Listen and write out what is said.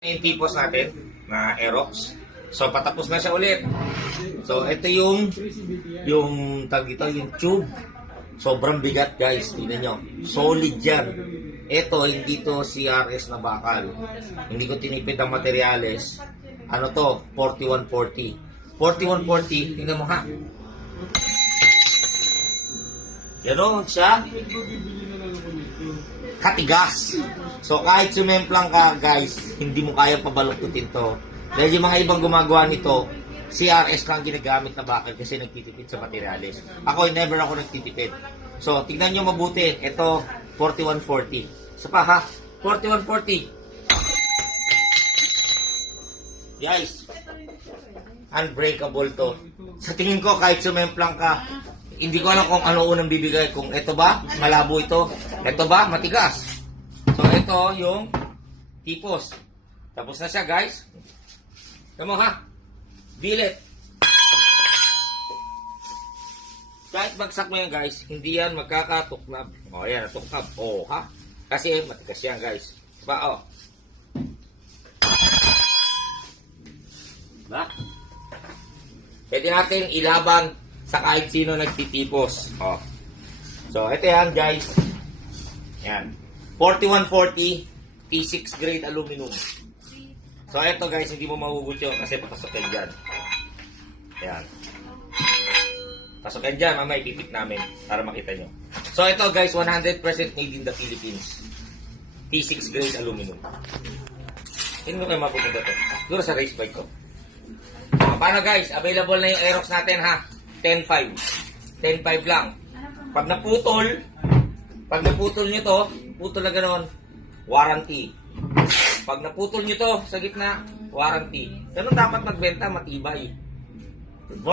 Yung tipos natin na Aerox. So patapos na siya ulit. So ito yung tag dito, yung tube. Sobrang bigat guys, tingnan nyo. Solid yan. Ito, hindi to CRS na bakal. Hindi ko tinipid ang materyales. Ano to? 4140. 4140, tingnan mo ha. Ganon siya. Katigas. So kahit sumemplang ka guys, hindi mo kaya pabaluktutin to. Dahil yung mga ibang gumagawa nito, CRS lang ginagamit na bakal kasi nagtitipid sa materials. Ako, never ako nagtitipid. So, tignan nyo mabuti. Ito, 4140. Isa pa ha, 4140. Guys, unbreakable to. Sa tingin ko, kahit sumemplang ka, hindi ko alam kung ano unang bibigay. Kung ito ba, malabo ito. Ito ba, matigas. So, ito yung tipos. Tapos na siya, guys. Tama ha? Bilit. Kahit bagsak mo yan, guys, hindi yan magkakatuklab. O, yan, natuklab. O, ha? Kasi matigas yan, guys. Diba, o. Diba? Pwede natin ilaban sa kahit sino nagtitipos. O. So, ito yan, guys. Yan. 4140 T6 grade aluminum. So, ito guys, hindi mo mahugot yun kasi papasokin dyan. Yan. Pasokin dyan, mamaya ipipit namin para makita nyo. So, ito guys, 100% made in the Philippines. T6 grade aluminum. Hindi mo kayo mapupunta to. Siguro sa race bike ko. Paano guys, available na yung Aerox natin ha. 10.5. 10.5 lang. Pag naputol nyo to, putol na ganon, warranty. Pag naputol nyo to sa gitna, warranty. Ganun dapat magbenta, matibay. Good morning.